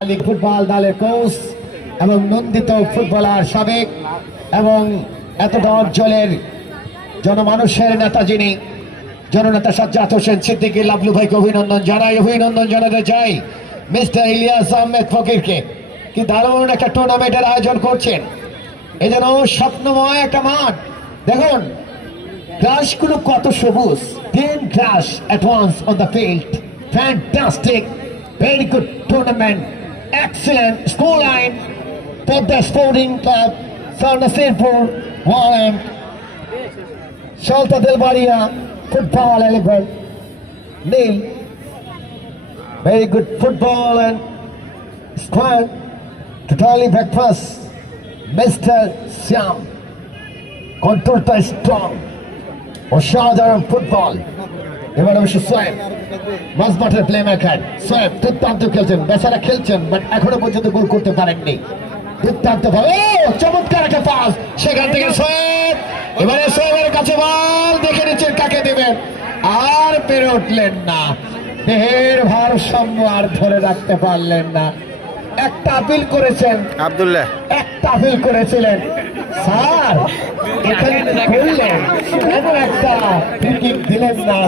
League football দলের coach এবং নন্দিত footballer সাবেক এবং এতটা অঞ্চলের জনমানুষের নেতা যিনি জননেতা সাজ্জাদ হোসেন সিদ্দিকী লাভলু ভাইকে অভিনন্দন জানাতে চাই মিস্টার ইলিয়াস আহমেদ ফকিরকে। কি দারুণ একটা টুর্নামেন্টের আয়োজন করছেন, এই যেন স্বপ্নময় একটা মাঠ। দেখুন গ্রাসগুলো কত সবুজ, 10 grass at once on the field. Fantastic, very good tournament, excellent scoreline for the Sporting Club Sarnasirpur 1 Shalta Delbaria Football 11 nil. Very good football and square. Totally breakfast. Mr. Siam controlটা strong, অসাধারণ football. এবার অবশ্য সোয়েব মাঝমাঠের play maker সোয়েব দুর্দান্ত খেলছেন, বেচারা খেলছেন but এখনো পর্যন্ত গোল করতে পারেননি। দুর্দান্ত ভাবে চমৎকার একটা পাস, সেখান থেকে সোয়েব, এবারে সোয়েবের কাছে বল, দেখে নিচ্ছেন কাকে দেবেন, আর পেরে উঠলেন না, দেহের ভারসাম্য আর ধরে রাখতে পারলেন না। একটা আপিল করেছেন আব্দুল্লাহ, একটা আপিল করেছিলেন স্যার, এখানে করলেন কেন একটা ফ্রি কিক দিলেন না?